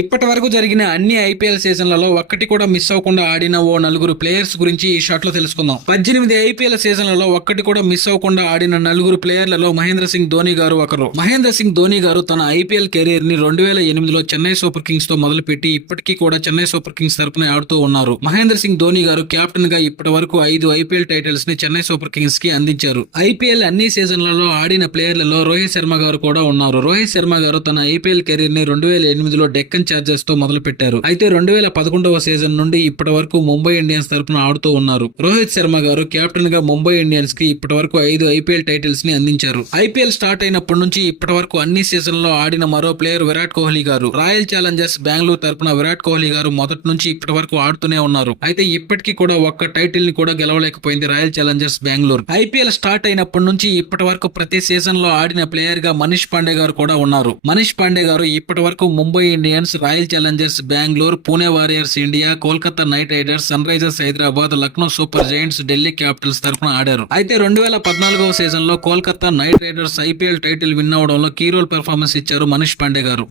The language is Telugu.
ఇప్పటి వరకు జరిగిన అన్ని ఐపీఎల్ సీజన్లలో ఒక్కటి కూడా మిస్ అవ్వకుండా ఆడిన ఓ నలుగురు ప్లేయర్స్ గురించి ఈ షాట్ లో తెలుసుకుందాం. 18 ఐపీఎల్ సీజన్లలో ఒక్కటి కూడా మిస్ అవ్వకుండా ఆడిన నలుగురు ప్లేయర్లలో మహేంద్ర సింగ్ ధోని గారు ఒకరు. మహేంద్ర సింగ్ ధోని గారు తన ఐపీఎల్ కెరీర్ ని 2008లో చెన్నై సూపర్ కింగ్స్ తో మొదలుపెట్టి ఇప్పటికీ కూడా చెన్నై సూపర్ కింగ్స్ తరపున ఆడుతూ ఉన్నారు. మహేంద్ర సింగ్ ధోని గారు కెప్టెన్ గా ఇప్పటి వరకు 5 ఐపీఎల్ టైటిల్స్ ని చెన్నై సూపర్ కింగ్స్ కి అందించారు. ఐపీఎల్ అన్ని సీజన్లలో ఆడిన ప్లేయర్లలో రోహిత్ శర్మ గారు కూడా ఉన్నారు. రోహిత్ శర్మ గారు తన ఐపీఎల్ కెరీర్ ని 2008లో డెక్కన్ చార్జర్స్ తో మొదలు పెట్టారు. అయితే 2011వ సీజన్ నుండి ఇప్పటి వరకు ముంబై ఇండియన్స్ తరపున ఆడుతూ ఉన్నారు. రోహిత్ శర్మ గారు కెప్టెన్ గా ముంబై ఇండియన్స్ కి ఇప్పటి వరకు 5 ఐపీఎల్ టైటిల్స్ ని అందించారు. ఐపీఎల్ స్టార్ట్ అయినప్పటి నుంచి ఇప్పటి వరకు అన్ని సీజన్లలో ఆడిన మరో ప్లేయర్ విరాట్ కోహ్లీ గారు. రాయల్ ఛాలెంజర్స్ బెంగళూరు తరపున విరాట్ కోహ్లీ గారు మొదటి నుంచి ఇప్పటి వరకు ఆడుతూనే ఉన్నారు. అయితే ఇప్పటికీ కూడా ఒక్క టైటిల్ ని కూడా గెలవలేకపోయింది royal Challengers Bengaluru. IPL start అయినప్పటి నుంచి ఇప్పటి వరకు ప్రతి సీజన్ లో ఆడిన ప్లేయర్ గా మనీష్ పాండే గారు కూడా ఉన్నారు. మనీష్ పాండే గారు ఇప్పటి వరకు Mumbai Indians, royal Challengers Bengaluru, Pune warriors India, Kolkata night riders, sun Risers Hyderabad, Lucknow super Giants, Delhi Capitals తరపున ఆడారు. అయితే 2014వ సీజన్ లో Kolkata night riders IPL title win అవడంలో key role performance ఇచ్చారు మనీష్ పాండే గారు.